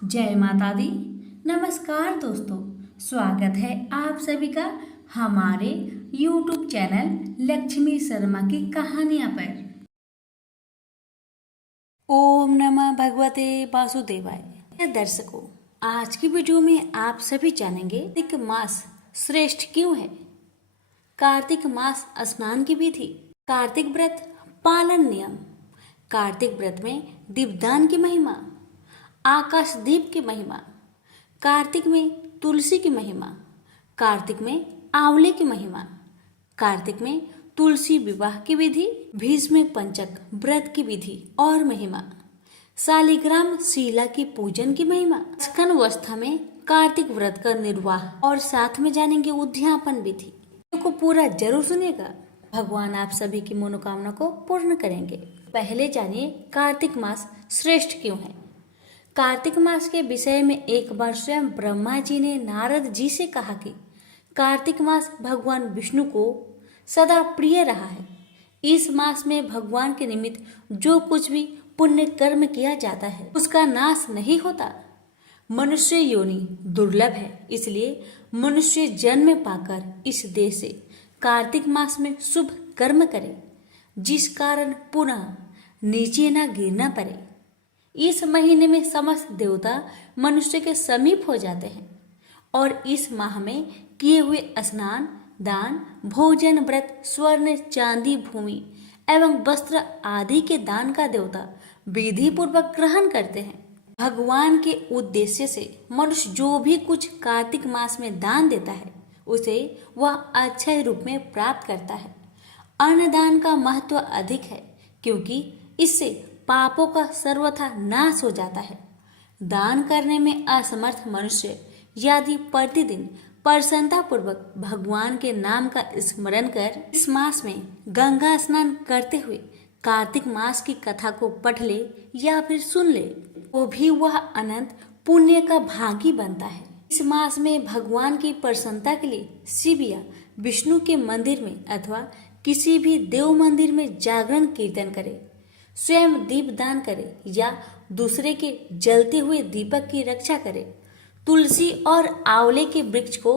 जय माता दी। नमस्कार दोस्तों, स्वागत है आप सभी का हमारे YouTube चैनल लक्ष्मी शर्मा की कहानियां पर। ओम नमः भगवते वासुदेवाय। दर्शकों, आज की वीडियो में आप सभी जानेंगे कार्तिक मास श्रेष्ठ क्यों है, कार्तिक मास स्नान की विधि, कार्तिक व्रत पालन नियम, कार्तिक व्रत में दीपदान की महिमा, आकाश दीप की महिमा, कार्तिक में तुलसी की महिमा, कार्तिक में आंवले की महिमा, कार्तिक में तुलसी विवाह की विधि, भीष्म पंचक व्रत की विधि और महिमा, शालिग्राम शीला की पूजन की महिमा, स्कन अवस्था में कार्तिक व्रत का निर्वाह और साथ में जानेंगे उद्यापन विधि। को पूरा जरूर सुनिएगा, भगवान आप सभी की मनोकामना को पूर्ण करेंगे। पहले जानिए कार्तिक मास श्रेष्ठ क्यों है। कार्तिक मास के विषय में एक बार स्वयं ब्रह्मा जी ने नारद जी से कहा कि कार्तिक मास भगवान विष्णु को सदा प्रिय रहा है। इस मास में भगवान के निमित्त जो कुछ भी पुण्य कर्म किया जाता है उसका नाश नहीं होता। मनुष्य योनि दुर्लभ है, इसलिए मनुष्य जन्म पाकर इस देह से कार्तिक मास में शुभ कर्म करे, जिस कारण पुनः नीचे न गिरना पड़े। इस महीने में समस्त देवता मनुष्य के समीप हो जाते हैं और इस माह में किए हुए स्नान, दान, भोजन, व्रत, स्वर्ण, चांदी, भूमि एवं वस्त्र आदि के दान का देवता विधि पूर्वक ग्रहण करते हैं। भगवान के उद्देश्य से मनुष्य जो भी कुछ कार्तिक मास में दान देता है उसे वह अक्षय रूप में प्राप्त करता है। अन्नदान का महत्व अधिक है क्योंकि इससे पापों का सर्वथा नाश हो जाता है। दान करने में असमर्थ मनुष्य यदि प्रतिदिन प्रसन्नता पूर्वक भगवान के नाम का स्मरण कर इस मास में गंगा स्नान करते हुए कार्तिक मास की कथा को पढ़ ले या फिर सुन ले तो भी वह अनंत पुण्य का भागी बनता है। इस मास में भगवान की प्रसन्नता के लिए शिव या विष्णु के मंदिर में अथवा किसी भी देव मंदिर में जागरण कीर्तन करे, स्वयं दीप दान करे या दूसरे के जलते हुए दीपक की रक्षा करे, तुलसी और आंवले के वृक्ष को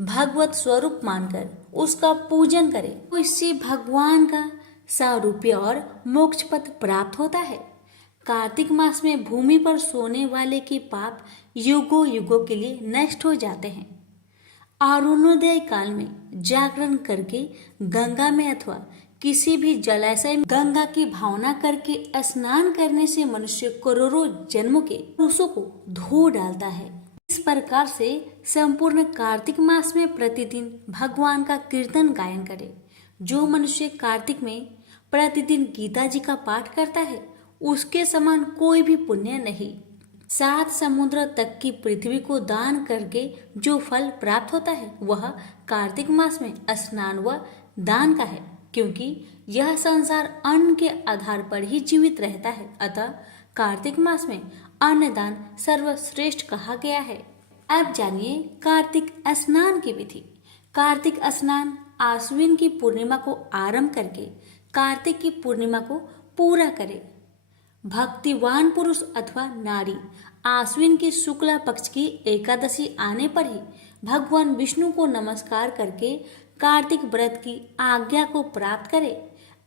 भगवत स्वरूप मानकर उसका पूजन करे तो इससे भगवान का सारूप्य और मोक्ष पद प्राप्त होता है। कार्तिक मास में भूमि पर सोने वाले के पाप युगों युगों के लिए नष्ट हो जाते हैं। अरुणोदय काल में जागरण करके गंगा में अथवा किसी भी जलाशय में गंगा की भावना करके स्नान करने से मनुष्य करोड़ों जन्मों के दोषों को धो डालता है। इस प्रकार से संपूर्ण कार्तिक मास में प्रतिदिन भगवान का कीर्तन गायन करे। जो मनुष्य कार्तिक में प्रतिदिन गीता जी का पाठ करता है उसके समान कोई भी पुण्य नहीं। 7 समुद्र तक की पृथ्वी को दान करके जो फल प्राप्त होता है वह कार्तिक मास में स्नान व दान का है, क्योंकि यह संसार अन्न के आधार पर ही जीवित रहता है। अतः कार्तिक मास में अन्नदान सर्वश्रेष्ठ कहा गया है। अब जानिए कार्तिक स्नान की विधि। कार्तिक स्नान आश्विन की पूर्णिमा को आरंभ करके कार्तिक की पूर्णिमा को पूरा करे। भक्तिवान पुरुष अथवा नारी आश्विन की शुक्ला पक्ष की एकादशी आने पर ही भगवान विष्णु को नमस्कार करके कार्तिक व्रत की आज्ञा को प्राप्त करे।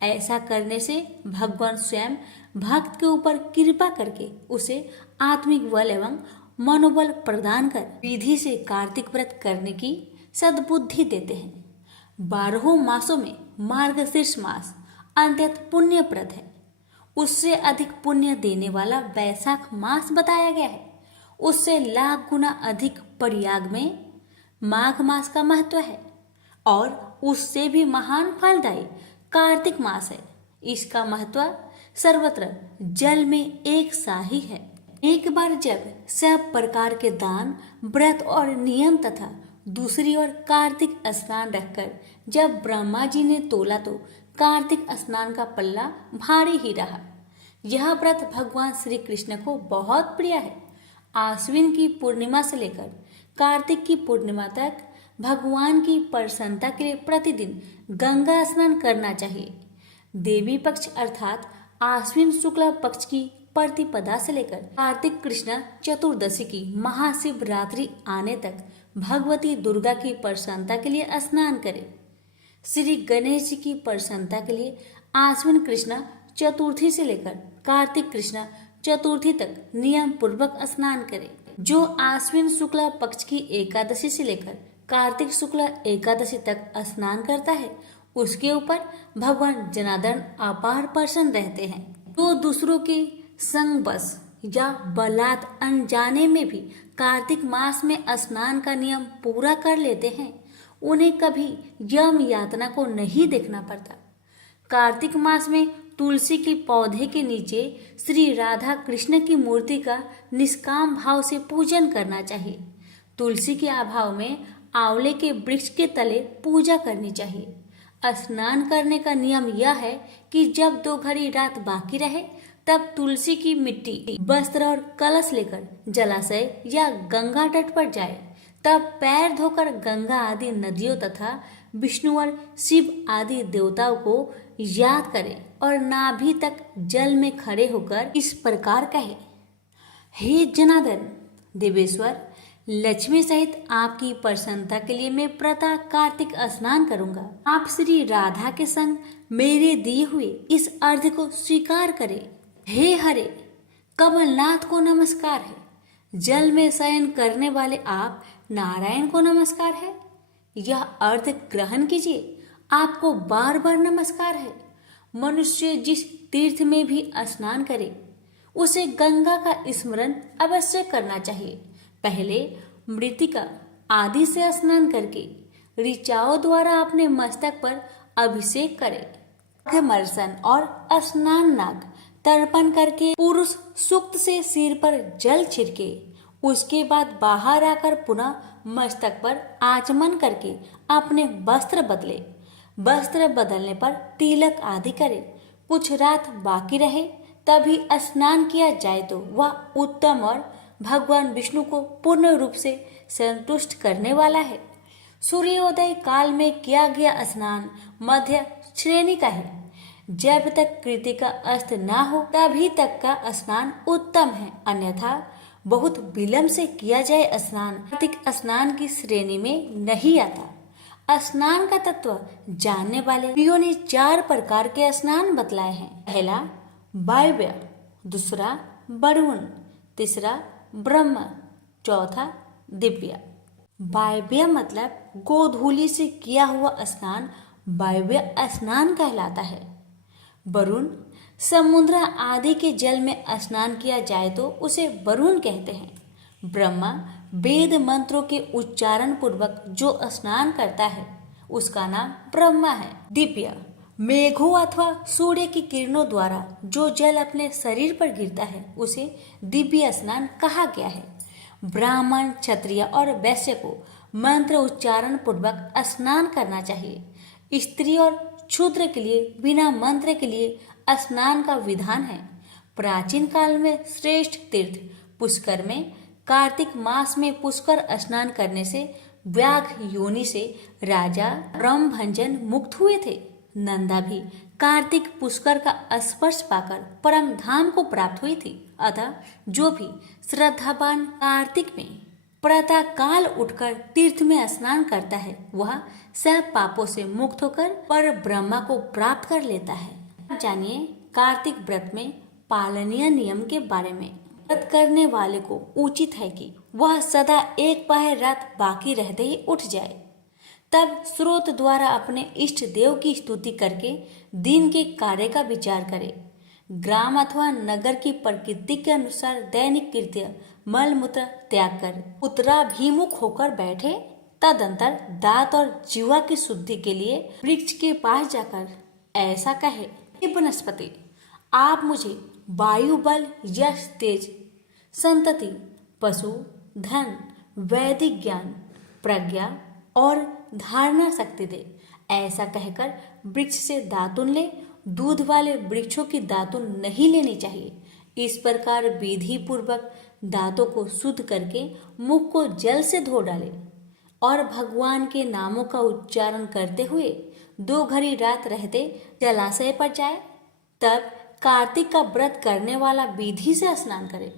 ऐसा करने से भगवान स्वयं भक्त के ऊपर कृपा करके उसे आत्मिक बल एवं मनोबल प्रदान कर विधि से कार्तिक व्रत करने की सद्बुद्धि देते हैं। 12 मासों में मार्गशीर्ष मास अत्यंत पुण्यप्रद है। उससे अधिक पुण्य देने वाला वैशाख मास बताया गया है। उससे लाख गुना अधिक प्रयाग में माघ मास का महत्व है और उससे भी महान फलदायी कार्तिक मास है। इसका महत्व सर्वत्र जल में एक सा ही है। एक बार जब सब प्रकार के दान, व्रत और नियम तथा दूसरी ओर कार्तिक स्नान रखकर जब ब्रह्मा जी ने तोला तो कार्तिक स्नान का पल्ला भारी ही रहा। यह व्रत भगवान श्री कृष्ण को बहुत प्रिय है। आश्विन की पूर्णिमा से लेकर कार्तिक की पूर्णिमा तक भगवान की प्रसन्नता के लिए प्रतिदिन गंगा स्नान करना चाहिए। देवी पक्ष अर्थात आश्विन शुक्ला पक्ष की प्रतिपदा से लेकर कार्तिक कृष्ण चतुर्दशी की महाशिवरात्रि आने तक भगवती दुर्गा की प्रसन्नता के लिए स्नान करें। श्री गणेश जी की प्रसन्नता के लिए आश्विन कृष्ण चतुर्थी से लेकर कार्तिक कृष्ण चतुर्थी तक नियम पूर्वक स्नान करें। जो आश्विन शुक्ला पक्ष की एकादशी से लेकर कार्तिक शुक्ला एकादशी तक स्नान करता है, उसके ऊपर भगवान जनार्दन अपार प्रसन्न रहते हैं। जो दूसरों के संग बस या बलात् अनजाने में भी कार्तिक मास में स्नान का नियम पूरा कर लेते हैं, उन्हें कभी यम यातना को नहीं देखना पड़ता। कार्तिक मास में तुलसी के पौधे के नीचे श्री राधा कृष्ण की मूर्ति का निष्काम भाव से पूजन करना चाहिए। तुलसी के अभाव में आंवले के वृक्ष के तले पूजा करनी चाहिए। स्नान करने का नियम यह है कि जब 2 घड़ी रात बाकी रहे तब तुलसी की मिट्टी, वस्त्र और कलश लेकर जलाशय या गंगा तट पर जाए। तब पैर धोकर गंगा आदि नदियों तथा विष्णु और शिव आदि देवताओं को याद करें और नाभि तक जल में खड़े होकर इस प्रकार कहे, हे जनार्दन देवेश्वर, लक्ष्मी सहित आपकी प्रसन्नता के लिए मैं प्रातः कार्तिक स्नान करूंगा। आप श्री राधा के संग मेरे दिए हुए इस अर्घ्य को स्वीकार करें। हे हरे, कमलनाथ को नमस्कार है। जल में शयन करने वाले आप नारायण को नमस्कार है। यह अर्घ्य ग्रहण कीजिए, आपको बार बार नमस्कार है। मनुष्य जिस तीर्थ में भी स्नान करे उसे गंगा का स्मरण अवश्य करना चाहिए। पहले मृतिका आदि से स्नान करके ऋचाओं द्वारा अपने मस्तक पर अभिषेक करे। मर्सन और स्नान नाग तर्पण करके पुरुष सूक्त से सिर पर जल छिड़के। उसके बाद बाहर आकर पुनः मस्तक पर आचमन करके अपने वस्त्र बदले। वस्त्र बदलने पर तिलक आदि करे। कुछ रात बाकी रहे तभी स्नान किया जाए तो वह उत्तम और भगवान विष्णु को पूर्ण रूप से संतुष्ट करने वाला है। सूर्योदय काल में किया गया स्नान मध्य श्रेणी का है। जब तक कृतिका अस्त ना हो तभी तक का स्नान उत्तम है, अन्यथा बहुत विलंब से किया जाए स्नान कार्तिक स्नान की श्रेणी में नहीं आता। स्नान का तत्व जानने वाले प्रियों ने 4 प्रकार के स्नान बतलाए हैं। पहला वायव्य, दूसरा वरुण, तीसरा ब्रह्म, चौथा दिव्य। वायव्य मतलब गोधूली से किया हुआ स्नान वायव्य स्नान कहलाता है। वरुण, समुद्र आदि के जल में स्नान किया जाए तो उसे वरुण कहते हैं। ब्रह्मा, वेद मंत्रों के उच्चारण पूर्वक जो स्नान करता है उसका नाम ब्रह्मा है। दिव्य, मेघों अथवा सूर्य की किरणों द्वारा जो जल अपने शरीर पर गिरता है उसे दिव्य स्नान कहा गया है। ब्राह्मण, क्षत्रिय और वैश्य को मंत्र उच्चारण पूर्वक स्नान करना चाहिए। स्त्री और शूद्र के लिए बिना मंत्र के लिए स्नान का विधान है। प्राचीन काल में श्रेष्ठ तीर्थ पुष्कर में कार्तिक मास में पुष्कर स्नान करने से व्याघ योनि से राजा ब्रह्मभंजन मुक्त हुए थे। नंदा भी कार्तिक पुष्कर का स्पर्श पाकर परम धाम को प्राप्त हुई थी। अतः जो भी श्रद्धावान कार्तिक में प्रातः काल उठकर तीर्थ में स्नान करता है वह सब पापों से मुक्त होकर पर ब्रह्मा को प्राप्त कर लेता है। अब जानिए कार्तिक व्रत में पालनीय नियम के बारे में। व्रत करने वाले को उचित है कि वह सदा एक पहर रात बाकी रहते ही उठ जाए, तब स्रोत द्वारा अपने इष्ट देव की स्तुति करके दिन के कार्य का विचार करे। ग्राम अथवा नगर की प्रकृति के अनुसार दैनिक कृत्य मल मूत्र त्याग कर उत्तराभिमुख होकर बैठे। तदंतर दांत और जीवा की शुद्धि के लिए वृक्ष के पास जाकर ऐसा कहे, हे वनस्पति, आप मुझे वायु बल, यश, तेज, संतति, पशु, धन, वैदिक ज्ञान, प्रज्ञा और धारणा शक्ति दे। ऐसा कहकर वृक्ष से दातुन ले। दूध वाले वृक्षों की दातुन नहीं लेनी चाहिए। इस प्रकार विधि पूर्वक दांतों को शुद्ध करके मुख को जल से धो डाले और भगवान के नामों का उच्चारण करते हुए 2 घड़ी रात रहते जलाशय पर जाए। तब कार्तिक का व्रत करने वाला विधि से स्नान करे।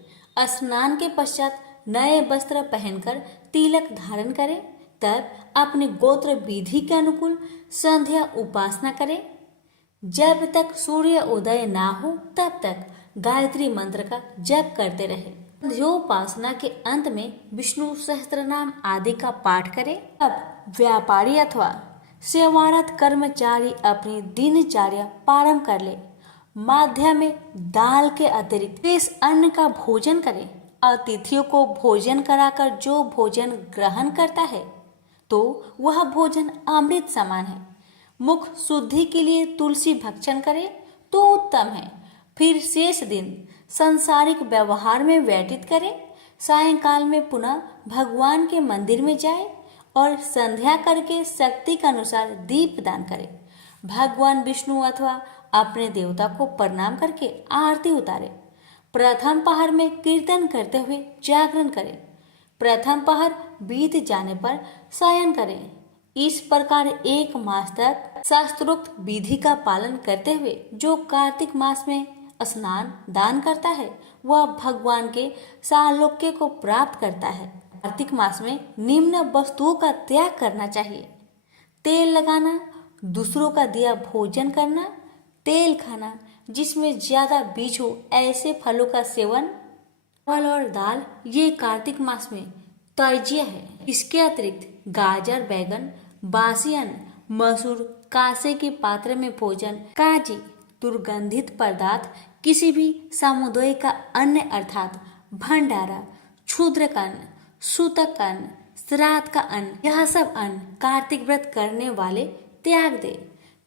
स्नान के पश्चात नए वस्त्र पहनकर तिलक धारण करे। तब अपने गोत्र विधि के अनुकूल संध्या उपासना करे। जब तक सूर्य उदय ना हो तब तक गायत्री मंत्र का जप करते रहे। संध्योपासना के अंत में विष्णु सहस्त्रनाम आदि का पाठ करे। अब व्यापारी अथवा सेवारत कर्मचारी अपनी दिनचर्या प्रारंभ कर ले। माध्य में दाल के अतिरिक्त शेष अन्न का भोजन करे। अतिथियों को भोजन कराकर जो भोजन ग्रहण करता है तो वह भोजन अमृत समान है। मुख शुद्धि के लिए तुलसी भक्षण करे तो उत्तम है। फिर शेष दिन सांसारिक व्यवहार में व्यतीत करे। सायंकाल में पुनः भगवान के मंदिर में जाए और संध्या करके शक्ति के अनुसार दीप दान करे। भगवान विष्णु अथवा अपने देवता को प्रणाम करके आरती उतारे। प्रथम पहर में कीर्तन करते हुए जागरण करें। प्रथम पहर बीत जाने पर शयन करें। इस प्रकार 1 मास तक शास्त्रोक्त विधि का पालन करते हुए जो कार्तिक मास में स्नान दान करता है वह भगवान के सालोक्य को प्राप्त करता है। कार्तिक मास में निम्न वस्तुओं का त्याग करना चाहिए: तेल लगाना, दूसरों का दिया भोजन करना, तेल खाना जिसमें ज्यादा बीज हो ऐसे फलों का सेवन, चावल और दाल ये कार्तिक मास में तैजीय है। इसके अतिरिक्त गाजर, बैगन, बासी अन्न, मसूर, कांसे के पात्र में भोजन, काजी, दुर्गंधित पदार्थ, किसी भी समुदाय का अन्न अर्थात भंडारा, क्षुद्रक अन्न, सूतक अन्न, श्राद्ध का अन्न, यह सब अन्न कार्तिक व्रत करने वाले त्याग दे।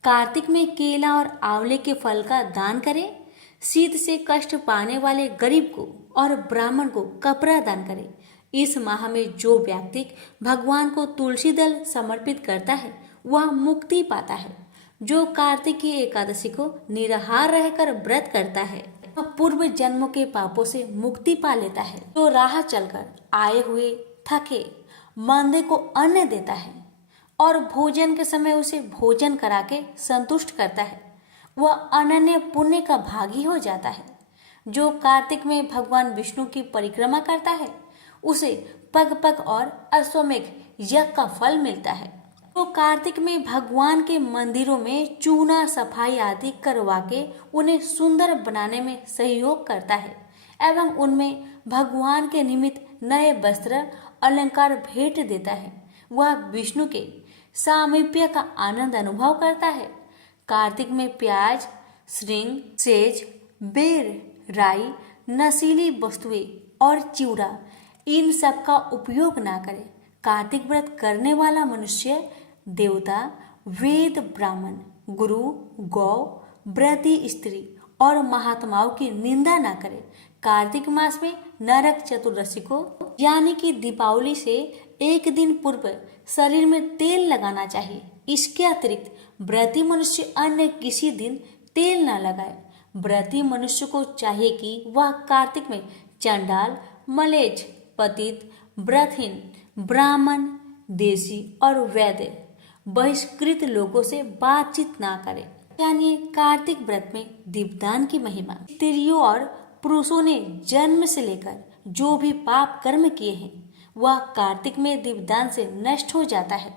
कार्तिक में केला और आंवले के फल का दान करें। शीत से कष्ट पाने वाले गरीब को और ब्राह्मण को कपड़ा दान करें। इस माह में जो व्यक्ति भगवान को तुलसी दल समर्पित करता है वह मुक्ति पाता है। जो कार्तिक की एकादशी को निराहार रहकर व्रत करता है वह पूर्व जन्मों के पापों से मुक्ति पा लेता है। जो राह चलकर आए हुए थके मंदे को अन्न देता है और भोजन के समय उसे भोजन करा के संतुष्ट करता है वह अनन्य पुण्य का भागी हो जाता है। जो कार्तिक में भगवान विष्णु की परिक्रमा करता है उसे पग पग और अश्वमेघ यज्ञ का फल मिलता है। तो कार्तिक में भगवान के मंदिरों में चूना सफाई आदि करवा के उन्हें सुंदर बनाने में सहयोग करता है एवं उनमें भगवान के निमित्त नए वस्त्र अलंकार भेंट देता है। वह विष्णु के सामीप्य का आनंद अनुभव करता है। कार्तिक में प्याज, श्रृंग, सेज, बेर, राई, नशीली वस्तुएं और चिवड़ा इन सब का उपयोग ना करें। कार्तिक व्रत करने वाला मनुष्य देवता, वेद, ब्राह्मण, गुरु, गौ, व्रती स्त्री और महात्माओं की निंदा ना करे। कार्तिक मास में नरक चतुर्दशी को यानी कि दीपावली से एक दिन पूर्व शरीर में तेल लगाना चाहिए। इसके अतिरिक्त व्रती मनुष्य अन्य किसी दिन तेल न लगाए। व्रती मनुष्य को चाहिए कि वह कार्तिक में चंडाल, मलेच्छ, पतित, व्रतहीन, ब्राह्मण, देशी और वैद्य बहिष्कृत लोगों से बातचीत ना करे। जानिए कार्तिक व्रत में दीपदान की महिमा। स्त्रियों और पुरुषों ने जन्म से लेकर जो भी पाप कर्म किए हैं वह कार्तिक में दीपदान से नष्ट हो जाता है।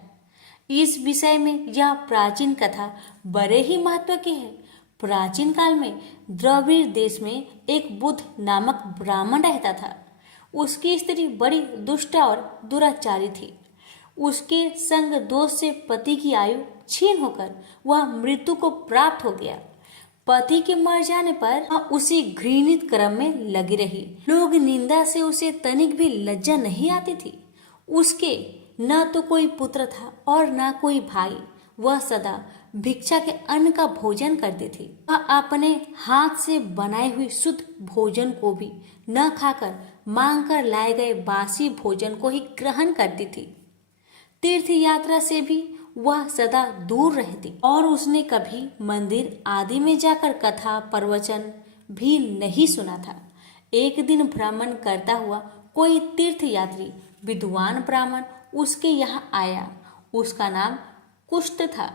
इस विषय में यह प्राचीन कथा बड़े ही महत्व की है। प्राचीन काल में द्रविड़ देश में एक बुद्ध नामक ब्राह्मण रहता था। उसकी स्त्री बड़ी दुष्ट और दुराचारी थी। उसके संग दोष से पति की आयु क्षीण होकर वह मृत्यु को प्राप्त हो गया। पति के मर जाने पर वह उसी घृणित क्रम में लगी रही। लोग निंदा से उसे तनिक भी लज्जा नहीं आती थी। उसके न तो कोई पुत्र था और न कोई भाई। वह सदा भिक्षा के अन्न का भोजन करती थी। वह अपने हाथ से बनाई हुई शुद्ध भोजन को भी न खाकर मांग कर लाए गए बासी भोजन को ही ग्रहण करती थी। तीर्थ यात्रा से भी वह सदा दूर रहती और उसने कभी मंदिर आदि में जाकर कथा प्रवचन भी नहीं सुना था। एक दिन भ्रमण करता हुआ कोई तीर्थ यात्री विद्वान ब्राह्मण उसके यहाँ आया। उसका नाम कुष्ठ था।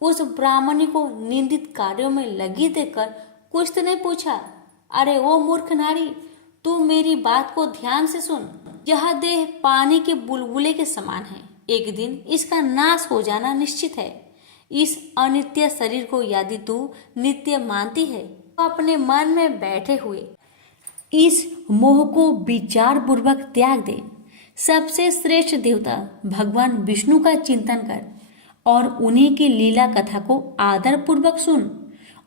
उस ब्राह्मणी को निंदित कार्यों में लगी देखकर कुछ ने पूछा, अरे ओ मूर्ख नारी, तू मेरी बात को ध्यान से सुन। यह देह पानी के बुलबुले के समान है, एक दिन इसका नाश हो जाना निश्चित है। इस अनित्य शरीर को यदि तू नित्य मानती है तो अपने मन में बैठे हुए इस मोह को विचार पूर्वक त्याग दे। सबसे श्रेष्ठ देवता भगवान विष्णु का चिंतन कर और उन्हीं की लीला कथा को आदर पूर्वक सुन।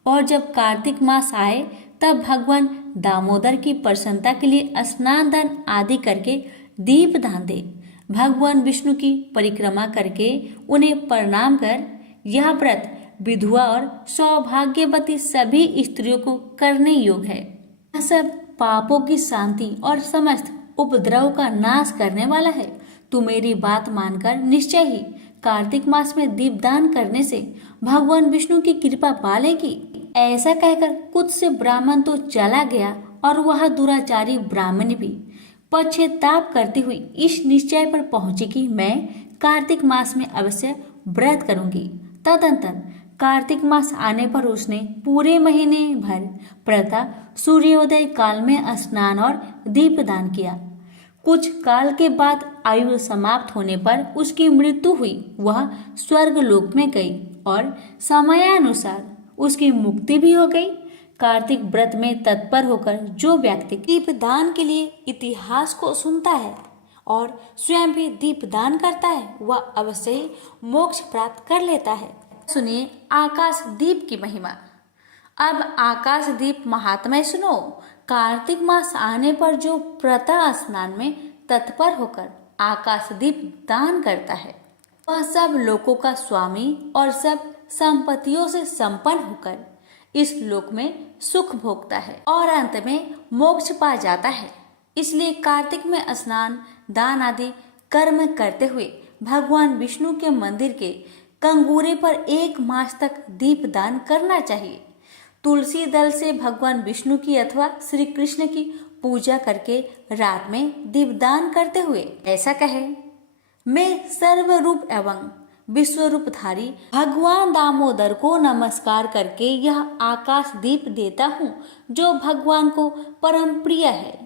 और जब कार्तिक मास आए तब भगवान दामोदर की प्रसन्नता के लिए स्नान दान आदि करके दीप दान दे। भगवान विष्णु की परिक्रमा करके उन्हें प्रणाम कर। यह व्रत विधवा और सौभाग्यवती सभी स्त्रियों को करने योग्य है। यह सब पापों की शांति और समस्त उपद्रव का नाश करने वाला है। तू मेरी बात मानकर निश्चय ही कार्तिक मास में दीपदान करने से भगवान विष्णु की कृपा पालेगी। ऐसा कहकर कुछ से ब्राह्मण तो चला गया और वह दुराचारी ब्राह्मण भी पश्चाताप करती हुई इस निश्चय पर पहुंची कि मैं कार्तिक मास में अवश्य व्रत करूंगी। तदंतर कार्तिक मास आने पर उसने पूरे महीने भर प्रातः सूर्योदय काल में स्नान और दीपदान किया। कुछ काल के बाद आयु समाप्त होने पर उसकी मृत्यु हुई। वह स्वर्ग लोक में गई और समयानुसार उसकी मुक्ति भी हो गई। कार्तिक व्रत में तत्पर होकर जो व्यक्ति दीपदान के लिए इतिहास को सुनता है और स्वयं भी दीपदान करता है, वह अवश्य ही मोक्ष प्राप्त कर लेता है। सुनिए आकाश दीप की महिमा। अब आकाश दीप महात्म्य सुनो। कार्तिक मास आने पर जो प्रातः स्नान में तत्पर होकर आकाश दीप दान करता है, वह सब लोकों का स्वामी और सब संपत्तियों से संपन्न होकर इस लोक में सुख भोगता है और अंत में मोक्ष पा जाता है। इसलिए कार्तिक में स्नान दान आदि कर्म करते हुए भगवान विष्णु के मंदिर के कंगूरे पर 1 मास तक दीप दान करना चाहिए। तुलसी दल से भगवान विष्णु की अथवा श्री कृष्ण की पूजा करके रात में दीपदान करते हुए ऐसा कहे, मैं सर्वरूप एवं विश्वरूपधारी भगवान दामोदर को नमस्कार करके यह आकाश दीप देता हूँ जो भगवान को परम प्रिय है।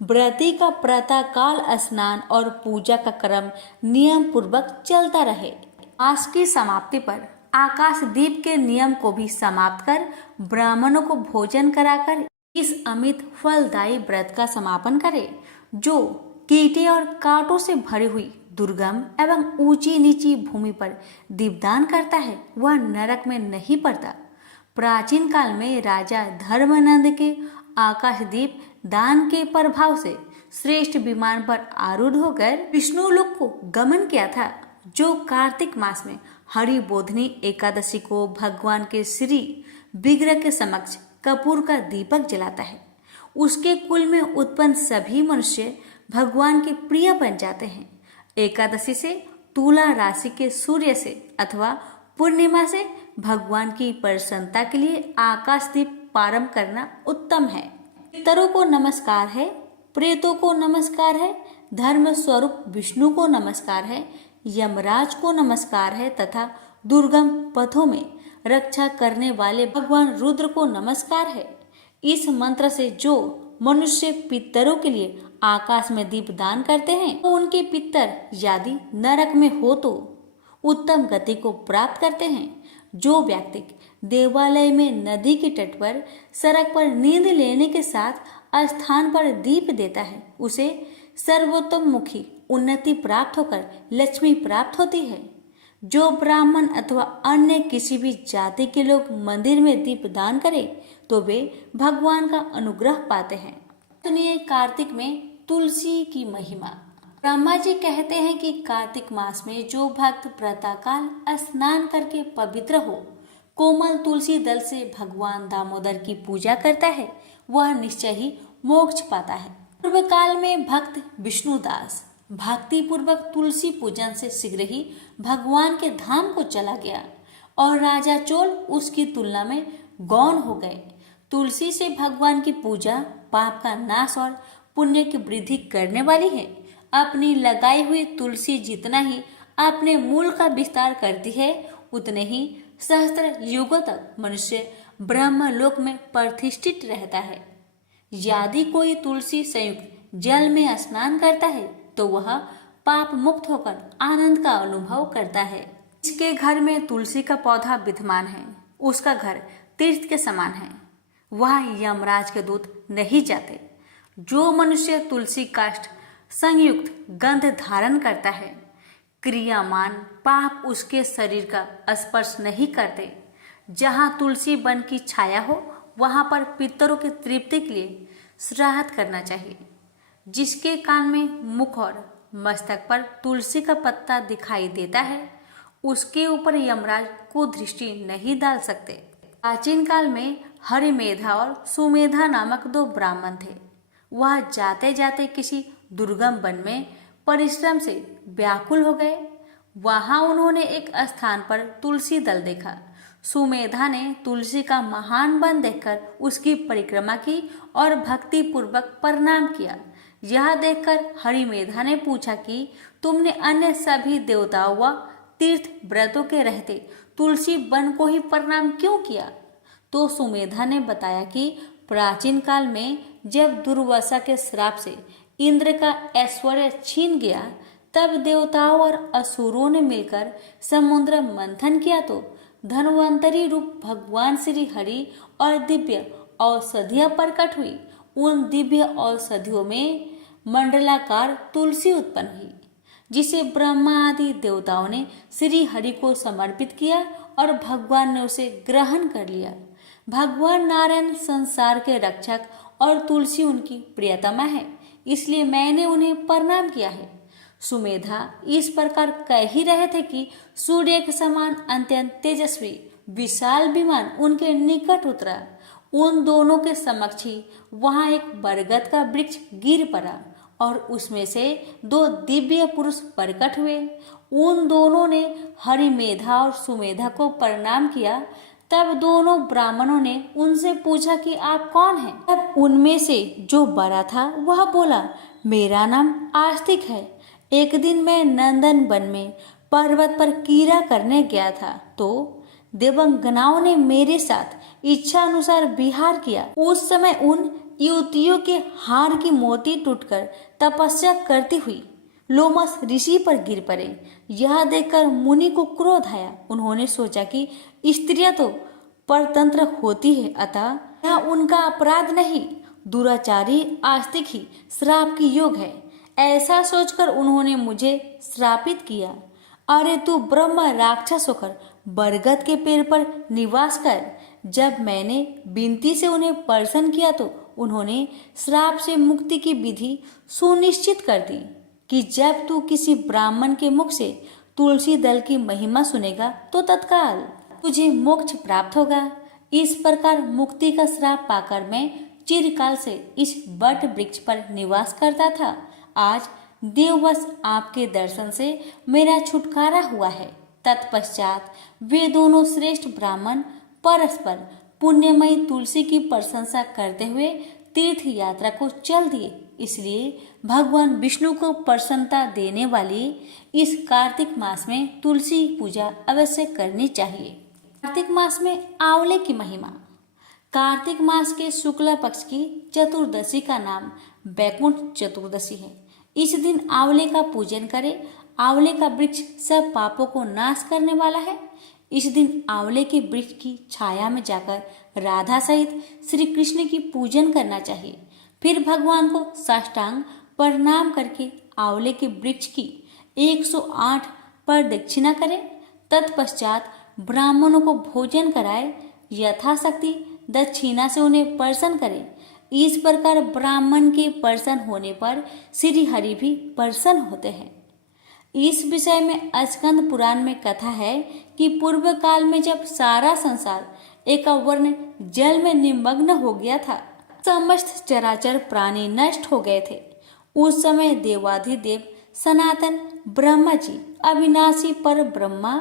व्रती का प्रातः काल स्नान और पूजा का क्रम नियम पूर्वक चलता रहे। मास की समाप्ति पर आकाश दीप के नियम को भी समाप्त कर ब्राह्मणों को भोजन कराकर इस अमित फलदायी व्रत का समापन करे। जो कीटे और कांटों से भरी हुई दुर्गम एवं ऊंची नीची भूमि पर दीपदान करता है, वह नरक में नहीं पड़ता। प्राचीन काल में राजा धर्मानंद के आकाश दीप दान के प्रभाव से श्रेष्ठ विमान पर आरूढ़ होकर विष्णु लोक को गमन किया था। जो कार्तिक मास में हरिबोधिनी एकादशी को भगवान के श्री विग्रह के समक्ष कपूर का दीपक जलाता है, उसके कुल में उत्पन्न सभी मनुष्य भगवान के प्रिय बन जाते हैं। एकादशी से तुला राशि के सूर्य से अथवा पूर्णिमा से भगवान की प्रसन्नता के लिए आकाश दीप प्रारंभ करना उत्तम है। पितरों को नमस्कार है, प्रेतों को नमस्कार है, धर्म स्वरूप विष्णु को नमस्कार है, यमराज को नमस्कार है तथा दुर्गम पथों में रक्षा करने वाले भगवान रुद्र को नमस्कार है। इस मंत्र से जो मनुष्य पितरों के लिए आकाश में दीप दान करते हैं तो उनके पितर यदि नरक में हो तो उत्तम गति को प्राप्त करते हैं। जो व्यक्ति देवालय में नदी के तट पर सड़क पर नींद लेने के साथ स्थान पर दीप देता है, उसे सर्वोत्तम मुखी उन्नति प्राप्त होकर लक्ष्मी प्राप्त होती है। जो ब्राह्मण अथवा अन्य किसी भी जाति के लोग मंदिर में दीप दान करें तो वे भगवान का अनुग्रह पाते हैं। सुनिए कार्तिक में तुलसी की महिमा। ब्रह्मा जी कहते हैं कि कार्तिक मास में जो भक्त प्रातःकाल स्नान करके पवित्र हो, कोमल तुलसी दल से भगवान दामोदर की पूजा करता है, वह निश्चय ही मोक्ष पाता है। पूर्व काल में भक्त विष्णुदास भक्ति पूर्वक तुलसी पूजन से शीघ्र ही भगवान के धाम को चला गया और राजा चोल उसकी तुलना में गौण हो गए। तुलसी से भगवान की पूजा पाप का नाश और पुण्य की वृद्धि करने वाली है। अपनी लगाई हुई तुलसी जितना ही अपने मूल का विस्तार करती है, उतने ही सहस्त्र युगों तक मनुष्य ब्रह्मलोक में प्रतिष्ठित रहता है। यदि कोई तुलसी संयुक्त जल में स्नान करता है तो वह पाप मुक्त होकर आनंद का अनुभव करता है। जिसके घर में तुलसी का पौधा विद्यमान है उसका घर तीर्थ के समान है, वह यमराज के दूत नहीं जाते। जो मनुष्य तुलसी काष्ठ संयुक्त गंध धारण करता है, क्रियामान पाप उसके शरीर का स्पर्श नहीं करते। जहाँ तुलसी वन की छाया हो वहाँ पर पितरों की तृप्ति के लिए श्राद्ध करना चाहिए। जिसके कान में, मुख और मस्तक पर तुलसी का पत्ता दिखाई देता है उसके ऊपर यमराज को दृष्टि नहीं डाल सकते। प्राचीन काल में हरिमेधा और सुमेधा नामक दो ब्राह्मण थे। वह जाते जाते किसी दुर्गम वन में परिश्रम से व्याकुल हो गए। वहां उन्होंने एक स्थान पर तुलसी दल देखा। सुमेधा ने तुलसी का महान वन देखकर उसकी परिक्रमा की और भक्ति पूर्वक प्रणाम किया। यह देखकर हरिमेधा ने पूछा कि तुमने अन्य सभी देवताओं व तीर्थ व्रतों के रहते तुलसी वन को ही प्रणाम क्यों किया? तो सुमेधा ने बताया कि प्राचीन काल में जब दुर्वासा के श्राप से इंद्र का ऐश्वर्य छीन गया तब देवताओं और असुरों ने मिलकर समुद्र मंथन किया तो धन्वंतरी रूप भगवान श्री हरि और दिव्य औषधियां प्रकट हुई। उन दिव्य औषधियों में मंडलाकार तुलसी उत्पन्न हुई जिसे ब्रह्मा आदि देवताओं ने श्री हरि को समर्पित किया और भगवान ने उसे ग्रहण कर लिया। भगवान नारायण संसार के रक्षक और तुलसी उनकी प्रियतमा है, इसलिए मैंने उन्हें प्रणाम किया है। सुमेधा इस प्रकार कह ही रहे थे कि सूर्य के समान अत्यंत तेजस्वी विशाल विमान उनके निकट उतरा। उन दोनों के समक्ष ही वहां एक बरगद का वृक्ष गिर पड़ा और उसमें से दो दिव्य पुरुष प्रकट हुए। उन दोनों ने हरिमेधा और सुमेधा को प्रणाम किया। तब दोनों ब्राह्मणों ने उनसे पूछा कि आप कौन हैं? तब उनमें से जो बड़ा था वह बोला, मेरा नाम आस्तिक है। एक दिन मैं नंदन वन में पर्वत पर कीड़ा करने गया था तो देवंगनाओं ने मेरे साथ इच्छा अनुसार विहार किया। उस समय उन युवतियों के हार की मोती टूटकर तपस्या करती हुई लोमस ऋषि पर गिर पड़े। यह देखकर मुनि को क्रोध आया। उन्होंने सोचा कि स्त्रियां तो परतंत्र होती है, अतः यह उनका अपराध नहीं, दुराचारी आस्तिक ही श्राप की योग है। ऐसा सोचकर उन्होंने मुझे श्रापित किया। अरे तू ब्रह्म राक्षस होकर बरगद के पेड़ पर निवास कर। जब मैंने विनती से उन्हें प्रसन्न किया तो उन्होंने श्राप से मुक्ति की विधि सुनिश्चित कर दी कि जब तू किसी ब्राह्मण के मुख से तुलसी दल की महिमा सुनेगा तो तत्काल तुझे मोक्ष प्राप्त होगा। इस प्रकार मुक्ति का श्राप पाकर मैं चिरकाल से इस वट वृक्ष पर निवास करता था। आज देववश आपके दर्शन से मेरा छुटकारा हुआ है। तत्पश्चात वे दोनों श्रेष्ठ ब्राह्मण परस्पर पुण्यमयी तुलसी की प्रशंसा करते हुए तीर्थ यात्रा को चल दिए। इसलिए भगवान विष्णु को प्रसन्नता देने वाली इस कार्तिक मास में तुलसी पूजा अवश्य करनी चाहिए। कार्तिक मास में आंवले की महिमा। कार्तिक मास के शुक्ल पक्ष की चतुर्दशी का नाम बैकुंठ चतुर्दशी है। इस दिन आंवले का पूजन करें। आंवले का वृक्ष सब पापों को नाश करने वाला है। इस दिन आंवले के वृक्ष की छाया में जाकर राधा सहित श्री कृष्ण की पूजन करना चाहिए। फिर भगवान को साष्टांग प्रणाम करके आंवले के वृक्ष की 108 प्रदक्षिणा करें। तत्पश्चात ब्राह्मणों को भोजन कराए। यथाशक्ति दक्षिणा से उन्हें प्रसन्न करें। इस प्रकार ब्राह्मण के प्रसन्न होने पर श्री हरि भी प्रसन्न होते हैं। इस विषय में स्कंद पुराण में कथा है कि पूर्व काल में जब सारा संसार एकवर्ण जल में निमग्न हो गया था, समस्त चराचर प्राणी नष्ट हो गए थे। उस समय देवाधिदेव सनातन ब्रह्मा जी अविनाशी पर ब्रह्मा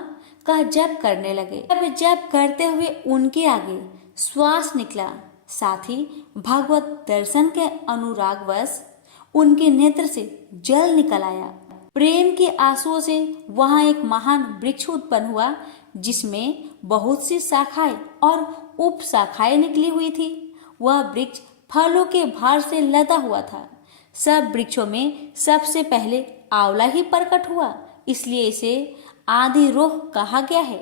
का जप करने लगे। जब जप करते हुए उनके आगे श्वास निकला, साथ ही भगवत दर्शन के अनुरागवश उनके नेत्र से जल निकल आया। प्रेम के आंसुओं से वहां एक महान वृक्ष उत्पन्न हुआ। जिसमें बहुत सी शाखाएं और उप शाखाएं निकली हुई थी। वह वृक्ष फलों के भार से लदा हुआ था। सब वृक्षों में सबसे पहले आंवला ही प्रकट हुआ, इसलिए इसे आदिरोह कहा गया है।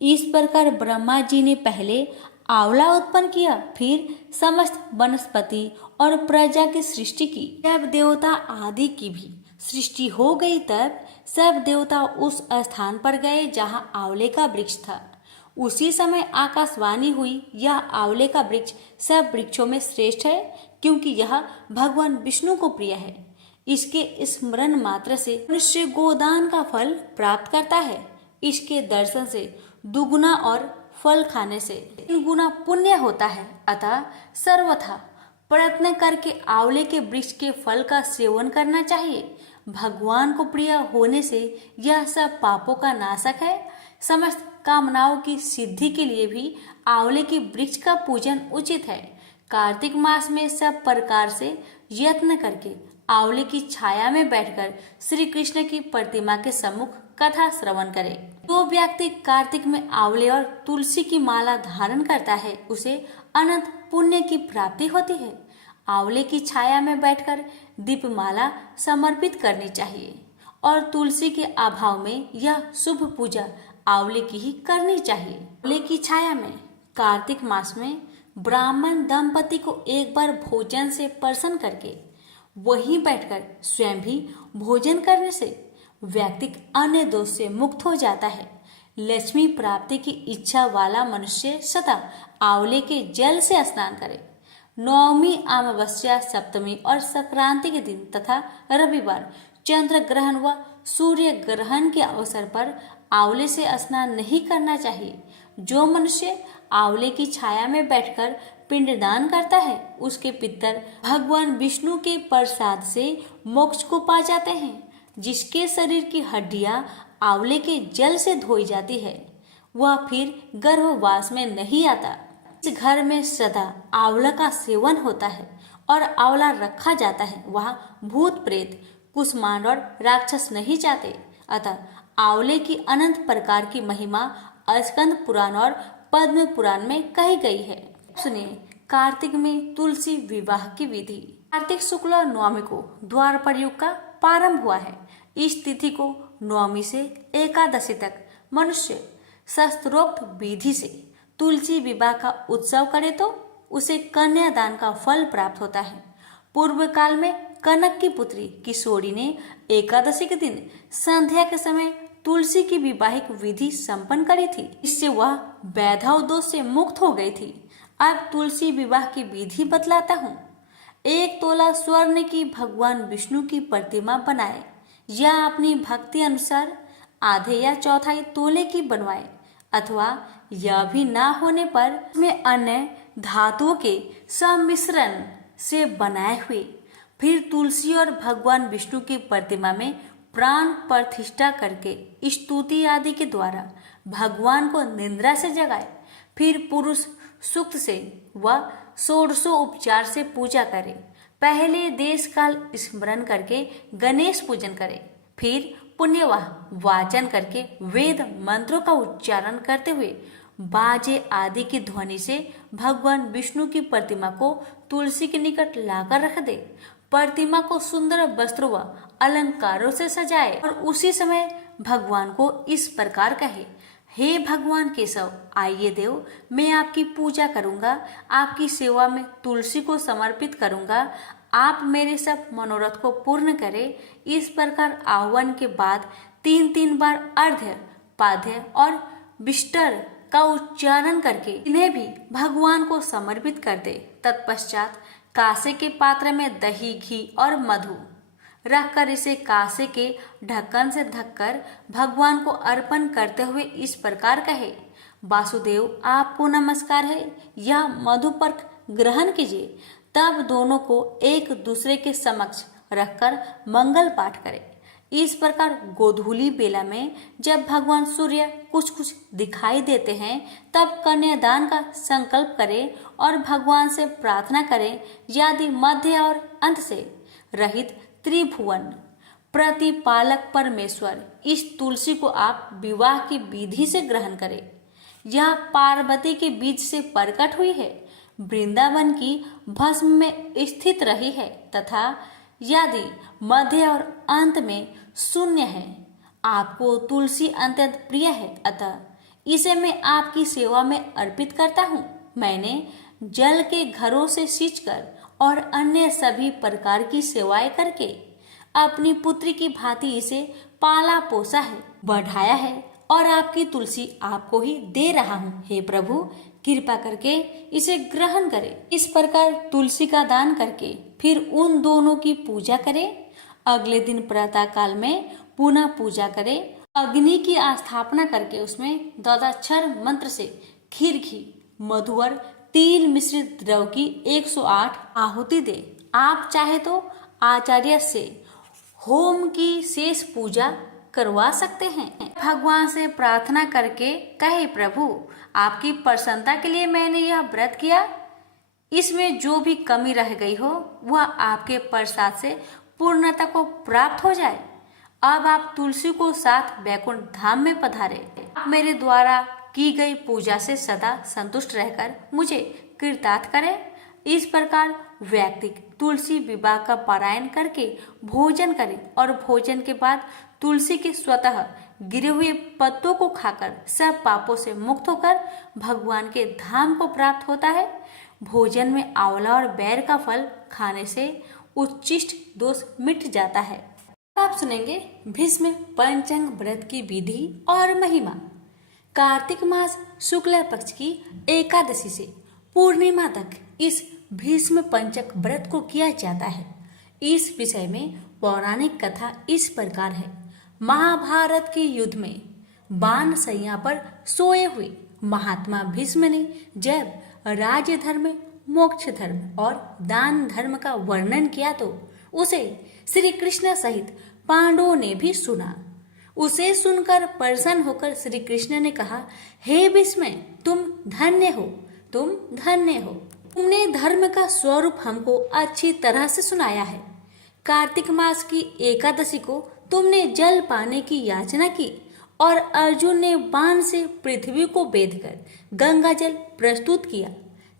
इस प्रकार ब्रह्मा जी ने पहले आंवला उत्पन्न किया, फिर समस्त वनस्पति और प्रजा की सृष्टि की। जब देवता आदि की भी सृष्टि हो गई, तब सब देवता उस स्थान पर गए जहां आंवले का वृक्ष था। उसी समय आकाशवाणी हुई, यह आंवले का वृक्ष सब वृक्षों में श्रेष्ठ है, क्योंकि यह भगवान विष्णु को प्रिय है। इसके स्मरण मात्र से मनुष्य गोदान का फल प्राप्त करता है। इसके दर्शन से दुगुना और फल खाने से 3 गुना पुण्य होता है। अतः सर्वथा प्रयत्न करके आंवले के वृक्ष के फल का सेवन करना चाहिए। भगवान को प्रिय होने से यह सब पापों का नाशक है। समस्त कामनाओं की सिद्धि के लिए भी आंवले के वृक्ष का पूजन उचित है। कार्तिक मास में सब प्रकार से यत्न करके आंवले की छाया में बैठकर श्री कृष्ण की प्रतिमा के सम्मुख कथा श्रवण करे। जो व्यक्ति कार्तिक में आंवले और तुलसी की माला धारण करता है, उसे अनंत पुण्य की प्राप्ति होती है। आंवले की छाया में बैठकर दीपमाला समर्पित करनी चाहिए और तुलसी के अभाव में यह शुभ पूजा आंवले की ही करनी चाहिए। आंवले की छाया में कार्तिक मास में ब्राह्मण दंपति को एक बार भोजन से प्रसन्न करके वहीं बैठकर स्वयं भी भोजन करने से व्यक्ति अन्य दोष से मुक्त हो जाता है। लक्ष्मी प्राप्ति की इच्छा वाला मनुष्य सदा आंवले के जल से स्नान करे। नवमी, अमावस्या, सप्तमी और संक्रांति के दिन तथा रविवार चंद्र ग्रहण व सूर्य ग्रहण के अवसर पर आंवले से स्नान नहीं करना चाहिए। जो मनुष्य आंवले की छाया में बैठकर पिंडदान करता है, उसके पितर भगवान विष्णु के प्रसाद से मोक्ष को पा जाते हैं। जिसके शरीर की हड्डियां आंवले के जल से धोई जाती है, वह फिर गर्भवास में नहीं आता। इस घर में सदा आंवला का सेवन होता है और आंवला रखा जाता है। वहाँ भूत प्रेत, कुष्मांड और राक्षस नहीं जाते। अतः आंवले की अनंत प्रकार की महिमा स्कंद पुराण और पद्म पुराण में कही गई है। सुनिए कार्तिक में तुलसी विवाह की विधि। कार्तिक शुक्ल नवमी को द्वापर युग का प्रारंभ हुआ है। इस तिथि को नवमी से एकादशी तक मनुष्य शास्त्रोक्त विधि से तुलसी विवाह का उत्सव करे तो उसे कन्यादान का फल प्राप्त होता है। पूर्व काल में कनक की पुत्री किशोरी ने एकादशी के दिन संध्या के समय तुलसी की विवाहिक विधि संपन्न करी थी। इससे वह वैधव दोष से मुक्त हो गई थी। अब तुलसी विवाह की विधि बतलाता हूँ। 1 तोला स्वर्ण की भगवान विष्णु की प्रतिमा बनाए या अपनी भक्ति अनुसार आधे या चौथाई तोले की बनवाए, अथवा यह भी ना होने पर उसमें अन्य धातुओं के सम्मिश्रण से बनाए हुए फिर तुलसी और भगवान विष्णु की प्रतिमा में प्राण प्रतिष्ठा करके स्तुति आदि के द्वारा भगवान को निद्रा से जगाए। फिर पुरुष सूक्त से व षोडशो उपचार से पूजा करे। पहले देश काल स्मरण करके गणेश पूजन करे। फिर पुण्यवाह वाचन करके वेद मंत्रों का उच्चारण करते हुए बाजे आदि की ध्वनि से भगवान विष्णु की प्रतिमा को तुलसी के निकट लाकर रख दे। प्रतिमा को सुंदर वस्त्रों व अलंकारों से सजाए और उसी समय भगवान को इस प्रकार कहे, हे भगवान केशव, आइए देव, मैं आपकी पूजा करूंगा, आपकी सेवा में तुलसी को समर्पित करूंगा, आप मेरे सब मनोरथ को पूर्ण करें। इस प्रकार आह्वान के बाद 3 बार अर्घ्य, पाद्य और विष्टर का उच्चारण करके इन्हें भी भगवान को समर्पित कर दे। तत्पश्चात कांसे के पात्र में दही, घी और मधु रखकर इसे कांसे के ढक्कन से ढककर भगवान को अर्पण करते हुए इस प्रकार कहे, वासुदेव, आपको नमस्कार है, यह मधुपर्क ग्रहण कीजिए। तब दोनों को एक दूसरे के समक्ष रखकर मंगल पाठ करें। इस प्रकार गोधूली बेला में जब भगवान सूर्य कुछ दिखाई देते हैं, तब कन्यादान का संकल्प करें और भगवान से प्रार्थना करें, यदि मध्य और अंत से रहित त्रिभुवन प्रतिपालक परमेश्वर, इस तुलसी को आप विवाह की विधि से ग्रहण करें। यह पार्वती के बीज से प्रकट हुई है, वृंदावन की भस्म में स्थित रही है तथा यदि मध्य और अंत में शून्य है। आपको तुलसी अत्यंत प्रिय है, अतः इसे मैं आपकी सेवा में अर्पित करता हूँ। मैंने जल के घरों से सींचकर और अन्य सभी प्रकार की सेवाएं करके अपनी पुत्री की भांति इसे पाला पोसा है, बढ़ाया है और आपकी तुलसी आपको ही दे रहा हूँ। हे प्रभु, कृपा करके इसे ग्रहण करें। इस प्रकार तुलसी का दान करके फिर उन दोनों की पूजा करें। अगले दिन प्रातः काल में पुनः पूजा करें। अग्नि की स्थापना करके उसमें द्वादशाक्षर मंत्र से खीर, घी, मधुवर, तिल मिश्रित द्रव की 108 आहुति दे। आप चाहे तो आचार्य से होम की शेष पूजा करवा सकते हैं। भगवान से प्रार्थना करके कहे, प्रभु आपकी प्रसन्नता के लिए मैंने यह व्रत किया, इसमें जो भी कमी रह गई हो वह आपके प्रसाद से पूर्णता को प्राप्त हो जाए। अब आप तुलसी को साथ वैकुंठ धाम में पधारे। आप मेरे द्वारा की गई पूजा से सदा संतुष्ट रहकर मुझे कृतार्थ करें। इस प्रकार व्यक्ति तुलसी विवाह का पारायण करके भोजन करे और भोजन के बाद तुलसी के स्वतः गिरे हुए पत्तों को खाकर सब पापों से मुक्त होकर भगवान के धाम को प्राप्त होता है। भोजन में आंवला और बैर का फल खाने से उच्चिष्ट दोष मिट जाता है। आप सुनेंगे भीष्म पंचांग व्रत की विधि और महिमा। कार्तिक मास शुक्ल पक्ष की एकादशी से पूर्णिमा तक इस भीष्म पंचक व्रत को किया जाता है। इस विषय में पौराणिक कथा इस प्रकार है। महाभारत के युद्ध में बाण शैया पर सोए हुए महात्मा भीष्म ने जब राज्य धर्म, मोक्ष धर्म और दान धर्म का वर्णन किया तो उसे श्री कृष्ण सहित पांडवों ने भी सुना। उसे सुनकर प्रसन्न होकर श्री कृष्ण ने कहा, हे भीष्म, तुम धन्य हो, तुम धन्य हो। तुमने धर्म का स्वरूप हमको अच्छी तरह से सुनाया है। कार्तिक मास की एकादशी को तुमने जल पाने की याचना की और अर्जुन ने बाण से पृथ्वी को बेधकर गंगा जल प्रस्तुत किया,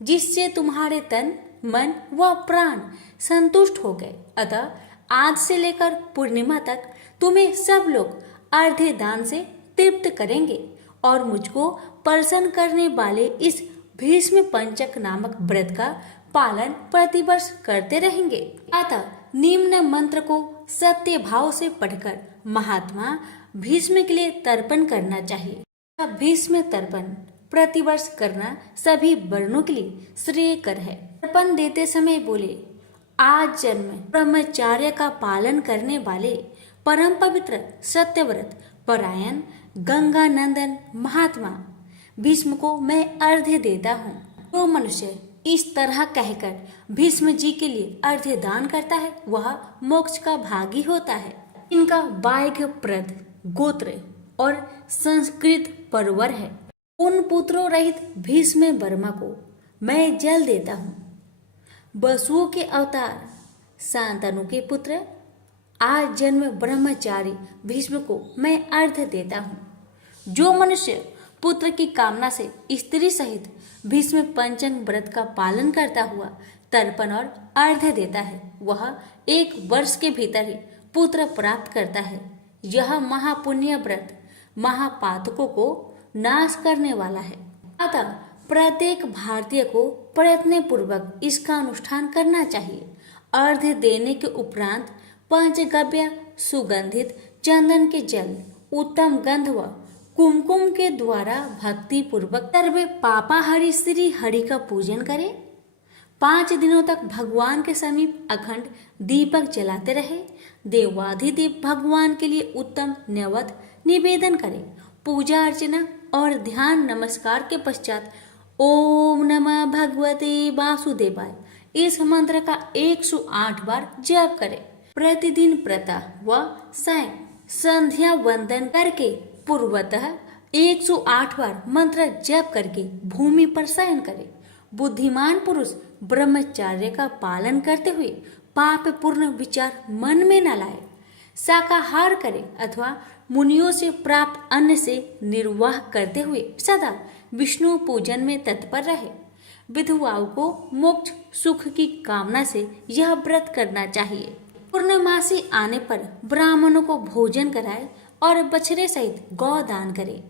जिससे तुम्हारे तन, मन व प्राण संतुष्ट हो गए। अतः आज से लेकर पूर्णिमा तक तुम्हें सब लोग अर्धे दान से तृप्त करेंगे और मुझको प्रसन्न करने वाले इस भीष्म पंचक नामक व्रत का पालन प्रतिवर्ष करते रहेंगे। अतः निम्न मंत्र को सत्य भाव से पढ़कर महात्मा भीष्म के लिए तर्पण करना चाहिए। भीष्म तर्पण प्रतिवर्ष करना सभी वर्णों के लिए श्रेयकर है। तर्पण देते समय बोले, आज जन्म ब्रह्मचार्य का पालन करने वाले परम पवित्र सत्यव्रत परायण गंगा नंदन महात्मा भीष्म को मैं अर्घ्य देता हूँ। जो मनुष्य इस तरह कहकर भीष्म जी के लिए अर्घ्य दान करता है वह मोक्ष का भागी होता है। इनका बाह्य प्रद गोत्र और संस्कृत परवर है। उन पुत्रों रहित भीष्म वर्मा को मैं जल देता हूँ। वसुओं के अवतार शांतनु के पुत्र आज जन्म ब्रह्मचारी भीष्म को मैं अर्घ्य देता हूँ। जो मनुष्य पुत्र की कामना से स्त्री सहित भीष्म पंचंग व्रत का पालन करता हुआ तर्पण और अर्घ्य देता है वह 1 वर्ष के भीतर ही पुत्र प्राप्त करता है। यह महापुण्य व्रत महापातकों को नाश करने वाला है। अतः प्रत्येक भारतीय को प्रयत्न पूर्वक इसका अनुष्ठान करना चाहिए। अर्घ्य देने के उपरांत पंचगव्य सुगंधित चंदन के जल, उत्तम गंध व कुमकुम के द्वारा भक्ति पूर्वक सर्वे पापाहरि श्री हरि का पूजन करें। 5 दिनों तक भगवान के समीप अखंड दीपक जलाते रहे। देवाधिदेव भगवान के लिए उत्तम नैवेद्य निवेदन करें। पूजा अर्चना और ध्यान नमस्कार के पश्चात ओम नमः भगवते वासुदेवाय इस मंत्र का 108 बार जप करें। प्रतिदिन प्रातः व सायं संध्या वंदन करके पूर्वतः 108 बार मंत्र जप करके भूमि पर शयन करे। बुद्धिमान पुरुष ब्रह्मचार्य का पालन करते हुए पाप पूर्ण विचार मन में न लाए। शाकाहार करे अथवा मुनियों से प्राप्त अन्न से निर्वाह करते हुए सदा विष्णु पूजन में तत्पर रहे। विधवाओं को मोक्ष सुख की कामना से यह व्रत करना चाहिए। पूर्णमासी आने पर ब्राह्मणों को भोजन कराए और बछड़े सहित गौदान करे।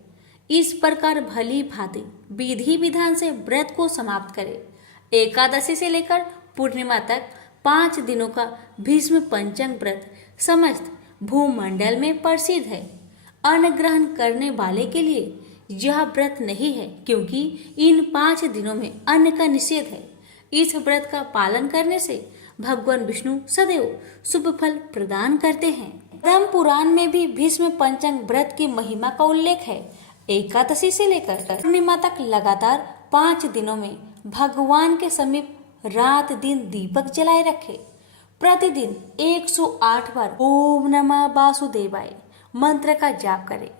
इस प्रकार भली भांति विधि विधान से व्रत को समाप्त करे। एकादशी से लेकर पूर्णिमा तक 5 दिनों का भीष्म पंचक व्रत समस्त भूमंडल में प्रसिद्ध है। अन्न ग्रहण करने वाले के लिए यह व्रत नहीं है, क्योंकि इन 5 दिनों में अन्न का निषेध है। इस व्रत का पालन करने से भगवान विष्णु सदैव शुभ फल प्रदान करते हैं। ब्रह्म पुराण में भी भीष्म पंचक व्रत की महिमा का उल्लेख है। एकादशी से लेकर पूर्णिमा तक लगातार 5 दिनों में भगवान के समीप रात दिन दीपक जलाए रखे। प्रतिदिन 108 बार ओम नमः वासुदेवाय मंत्र का जाप करें।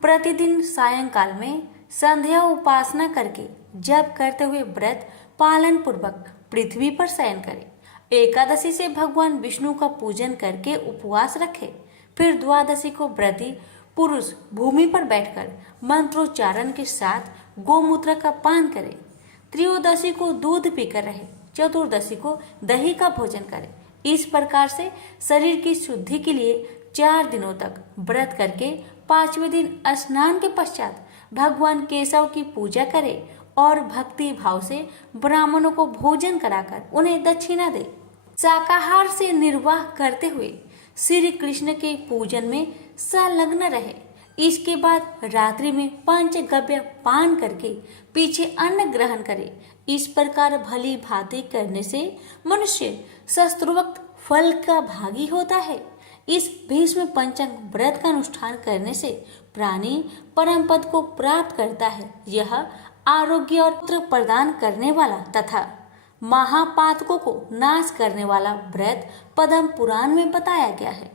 प्रतिदिन सायंकाल में संध्या उपासना करके जप करते हुए व्रत पालन पूर्वक पृथ्वी पर शयन करें। एकादशी से भगवान विष्णु का पूजन करके उपवास रखे। फिर द्वादशी को व्रती पुरुष भूमि पर बैठकर मंत्रोच्चारण के साथ गोमूत्र का पान करे। त्रयोदशी को दूध पीकर रहे। चतुर्दशी को दही का भोजन करे। इस प्रकार से शरीर की शुद्धि के लिए 4 दिनों तक व्रत करके 5वें दिन स्नान के पश्चात भगवान केशव की पूजा करे और भक्ति भाव से ब्राह्मणों को भोजन कराकर उन्हें दक्षिणा दे। शाकाहार से निर्वाह करते हुए श्री कृष्ण के पूजन में संलग्न रहे। इसके बाद रात्रि में पंचगव्य पान करके पीछे अन्न ग्रहण करे। इस प्रकार भली भांति करने से मनुष्य शस्त्रोक्त फल का भागी होता है। इस भीष्म पंचक व्रत का अनुष्ठान करने से प्राणी परम पद को प्राप्त करता है। यह आरोग्य और पुत्र प्रदान करने वाला तथा महापातकों को नाश करने वाला व्रत पद्म पुराण में बताया गया है।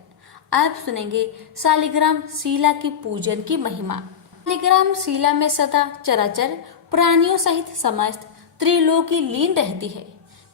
अब सुनेंगे शालिग्राम शिला की पूजन की महिमा। शालिग्राम शिला में सदा चराचर प्राणियों सहित समस्त त्रिलोकी लीन रहती है।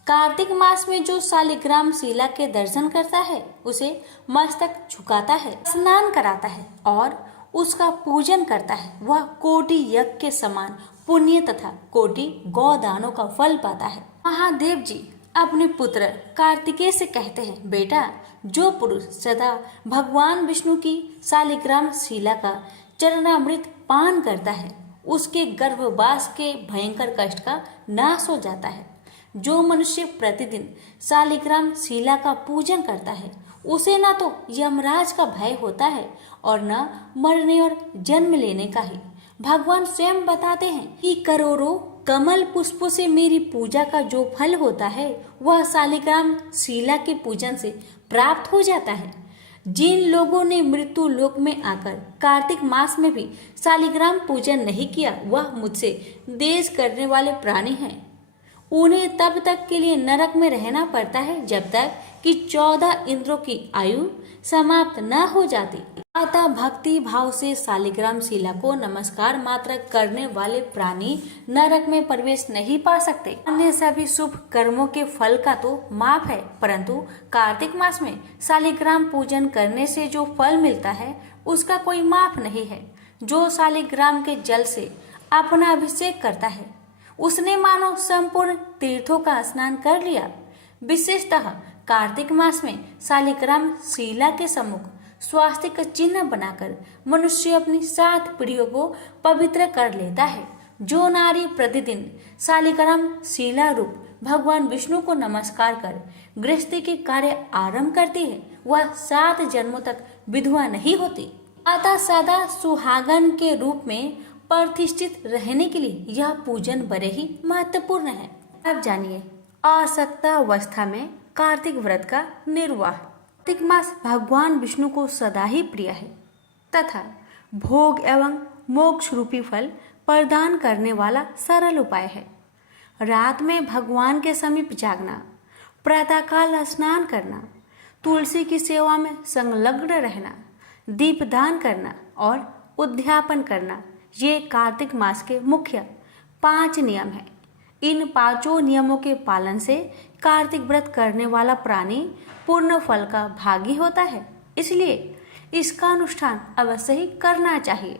कार्तिक मास में जो शालिग्राम शिला के दर्शन करता है उसे मस्तक झुकाता है, स्नान कराता है और उसका पूजन करता है, वह कोटि यज्ञ के समान पुण्य तथा कोटि गौदानों का फल पाता है। महादेव जी अपने पुत्र कार्तिकेय से कहते हैं, बेटा, जो पुरुष सदा भगवान विष्णु की शालिग्राम शिला का चरणामृत पान करता है उसके गर्भवास के भयंकर कष्ट का नाश हो जाता है। जो मनुष्य प्रतिदिन शालिग्राम शिला का पूजन करता है उसे न तो यमराज का भय होता है और न मरने और जन्म लेने का ही। भगवान स्वयं बताते हैं कि करोड़ों कमल पुष्पों से मेरी पूजा का जो फल होता है वह शालिग्राम शिला के पूजन से प्राप्त हो जाता है। जिन लोगों ने मृत्यु लोक में आकर कार्तिक मास में भी शालिग्राम पूजन नहीं किया वह मुझसे द्वेष करने वाले प्राणी हैं। उन्हें तब तक के लिए नरक में रहना पड़ता है जब तक कि 14 इंद्रों की आयु समाप्त न हो जाती। अतः भक्ति भाव से शालिग्राम शिला को नमस्कार मात्र करने वाले प्राणी नरक में प्रवेश नहीं पा सकते। अन्य सभी शुभ कर्मों के फल का तो माप है, परंतु कार्तिक मास में शालिग्राम पूजन करने से जो फल मिलता है उसका कोई माप नहीं है। जो शालिग्राम के जल से अपना अभिषेक करता है उसने मानो संपूर्ण तीर्थों का स्नान कर लिया। विशेषतः कार्तिक मास में शालिग्राम शिला के सम्मुख स्वास्थ्य का चिन्ह बनाकर मनुष्य अपनी 7 पीढ़ियों को पवित्र कर लेता है। जो नारी प्रतिदिन शालिग्राम शिला रूप भगवान विष्णु को नमस्कार कर गृहस्थी के कार्य आरंभ करती है वह 7 जन्मों तक विधवा नहीं होती। अतः सदा सुहागन के रूप में प्रतिष्ठित रहने के लिए यह पूजन बड़े ही महत्वपूर्ण है। अब जानिए आसक्ता अवस्था में कार्तिक व्रत का निर्वाह। कार्तिक मास भगवान विष्णु को सदा ही प्रिय है तथा भोग एवं मोक्ष रूपी फल प्रदान करने वाला सरल उपाय है। रात में भगवान के समीप जागना, प्रातःकाल स्नान करना, तुलसी की सेवा में संलग्न रहना, दीपदान करना और उद्यापन करना, ये कार्तिक मास के मुख्य 5 नियम हैं। इन 5 नियमों के पालन से कार्तिक व्रत करने वाला प्राणी पूर्ण फल का भागी होता है। इसलिए इसका अनुष्ठान अवश्य ही करना चाहिए।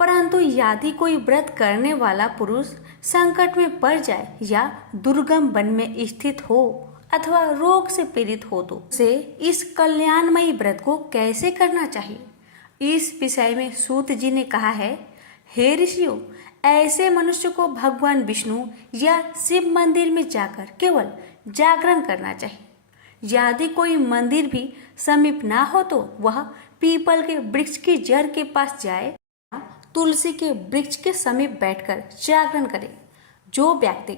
परंतु यदि कोई व्रत करने वाला पुरुष संकट में पड़ जाए या दुर्गम वन में स्थित हो अथवा रोग से पीड़ित हो तो उसे इस कल्याणमयी व्रत को कैसे करना चाहिए, इस विषय में सूत जी ने कहा है, हे ऋषियों, ऐसे मनुष्य को भगवान विष्णु या शिव मंदिर में जाकर केवल जागरण करना चाहिए। यदि कोई मंदिर भी समीप ना हो तो वह पीपल के वृक्ष की जड़ के पास जाए, तुलसी के वृक्ष के समीप बैठकर जागरण करे। जो व्यक्ति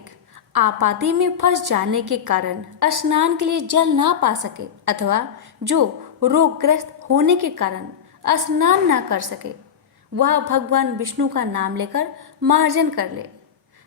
आपाती में फंस जाने के कारण स्नान के लिए जल ना पा सके अथवा जो रोगग्रस्त होने के कारण स्नान ना कर सके, वह भगवान विष्णु का नाम लेकर मार्जन कर ले।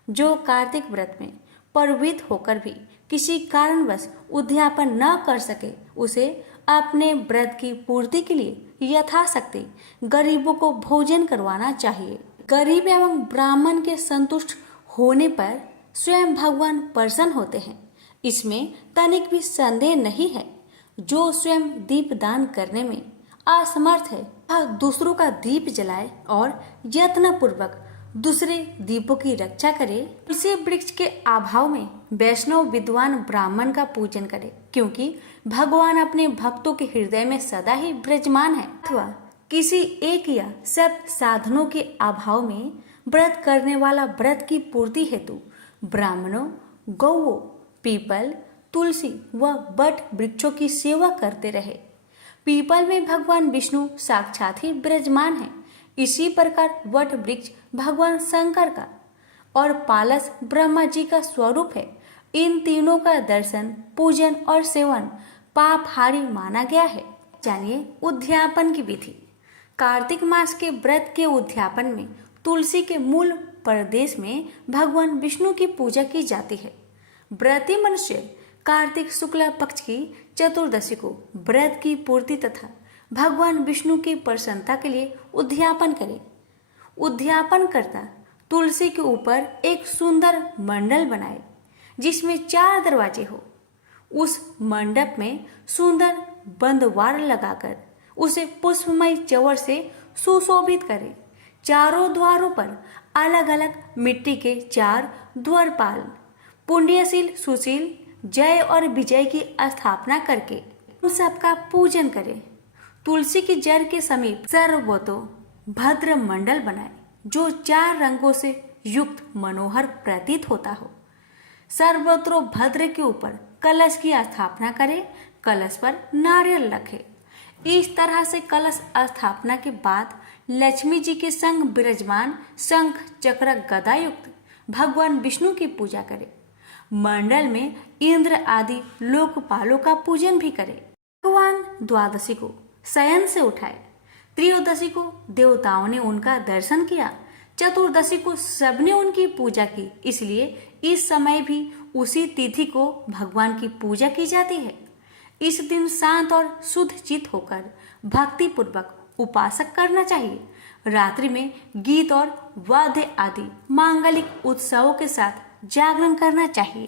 जो कार्तिक व्रत में प्रवृत्त होकर भी किसी कारणवश उद्यापन न कर सके, उसे अपने व्रत की पूर्ति के लिए यथाशक्ति गरीबों को भोजन करवाना चाहिए। गरीब एवं ब्राह्मण के संतुष्ट होने पर स्वयं भगवान प्रसन्न होते हैं, इसमें तनिक भी संदेह नहीं है। जो स्वयं दीप दान करने में असमर्थ है, वह दूसरों का दीप जलाए और यत्नपूर्वक दूसरे दीपों की रक्षा करे। तुलसी वृक्ष के अभाव में वैष्णव विद्वान ब्राह्मण का पूजन करे, क्योंकि भगवान अपने भक्तों के हृदय में सदा ही विराजमान है। अथवा किसी एक या सब साधनों के अभाव में व्रत करने वाला व्रत की पूर्ति हेतु ब्राह्मणों, गौओं, पीपल, तुलसी व बट वृक्षों की सेवा करते रहे। पीपल में भगवान विष्णु साक्षात ही विराजमान है। इसी प्रकार वट वृक्ष भगवान शंकर का और पालस ब्रह्मा जी का स्वरूप है। इन तीनों का दर्शन, पूजन और सेवन पापहारी माना गया है। जानिए उद्यापन की विधि। कार्तिक मास के व्रत के उद्यापन में तुलसी के मूल प्रदेश में भगवान विष्णु की पूजा की जाती है। व्रती मनुष्य कार्तिक शुक्ला पक्ष की चतुर्दशी को व्रत की पूर्ति तथा भगवान विष्णु की प्रसन्नता के लिए उद्यापन करे। उद्यापन करता तुलसी के ऊपर एक सुंदर मंडल बनाए जिसमें 4 दरवाजे हो। उस मंडप में सुंदर बंदवार लगाकर उसे पुष्पमय चवर से सुशोभित करे। चारों द्वारों पर अलग अलग मिट्टी के 4 द्वारपाल पुण्यशील, सुशील, जय और विजय की स्थापना करके उन सबका पूजन करे। तुलसी की जड़ के समीप सर्वतो भद्र मंडल बनाए जो 4 रंगों से युक्त मनोहर प्रतीत होता हो। सर्वत्र भद्र के ऊपर कलश की स्थापना करे। कलश पर नारियल रखे। इस तरह से कलश स्थापना के बाद लक्ष्मी जी के संग विराजमान शंख, चक्र, गदा युक्त भगवान विष्णु की पूजा करे। मंडल में इंद्र आदि लोकपालों का पूजन भी करे। भगवान द्वादशी को शयन से उठाए। त्रयोदशी को देवताओं ने उनका दर्शन किया। चतुर्दशी को सबने उनकी पूजा की, इसलिए इस समय भी उसी तिथि को भगवान की पूजा की जाती है। इस दिन शांत और शुद्ध चित्त होकर भक्ति पूर्वक उपासक करना चाहिए। रात्रि में गीत और वाद्य आदि मांगलिक उत्सवों के साथ जागरण करना चाहिए।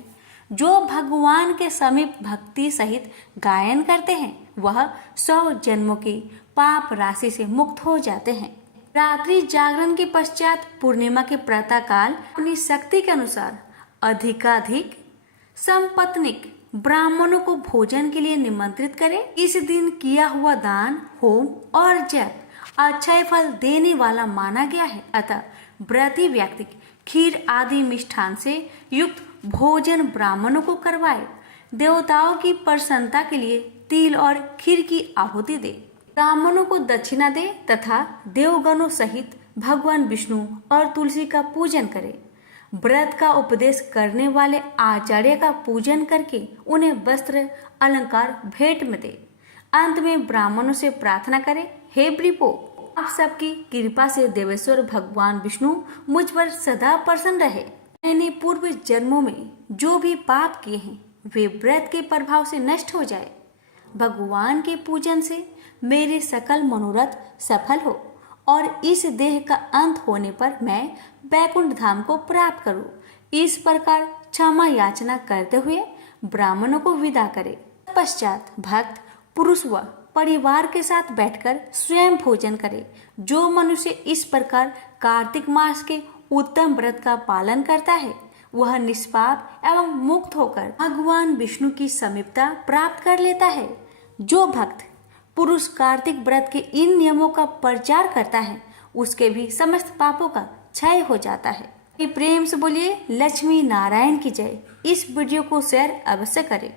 जो भगवान के समीप भक्ति सहित गायन करते हैं वह 100 जन्मों की पाप राशि से मुक्त हो जाते हैं। रात्रि जागरण के पश्चात पूर्णिमा के प्रातः काल अपनी शक्ति के अनुसार अधिकाधिक संपत्निक ब्राह्मणों को भोजन के लिए निमंत्रित करें। इस दिन किया हुआ दान, होम और जप अक्षय फल देने वाला माना गया है। अतः व्रती व्यक्ति खीर आदि मिष्ठान से युक्त भोजन ब्राह्मणों को करवाए। देवताओं की प्रसन्नता के लिए तिल और खीर की आहुति दे। ब्राह्मणों को दक्षिणा दे तथा देवगणों सहित भगवान विष्णु और तुलसी का पूजन करे। व्रत का उपदेश करने वाले आचार्य का पूजन करके उन्हें वस्त्र अलंकार भेंट में दे। अंत में ब्राह्मणों से प्रार्थना करे, हे वृपो, आप सबकी कृपा से देवेश्वर भगवान विष्णु मुझ पर सदा प्रसन्न रहे। मैंने पूर्व जन्मों में जो भी पाप किए हैं वे व्रत के प्रभाव से नष्ट हो जाए। भगवान के पूजन से मेरे सकल मनोरथ सफल हो और इस देह का अंत होने पर मैं बैकुंठ धाम को प्राप्त करूं। इस प्रकार क्षमा याचना करते हुए ब्राह्मणों को विदा करे। पश्चात भक्त पुरुष व परिवार के साथ बैठकर स्वयं भोजन करे। जो मनुष्य इस प्रकार कार्तिक मास के उत्तम व्रत का पालन करता है वह निष्पाप एवं मुक्त होकर भगवान विष्णु की समीपता प्राप्त कर लेता है। जो भक्त पुरुष कार्तिक व्रत के इन नियमों का प्रचार करता है उसके भी समस्त पापों का क्षय हो जाता है। प्रेम से बोलिए लक्ष्मी नारायण की जय। इस वीडियो को शेयर अवश्य करें।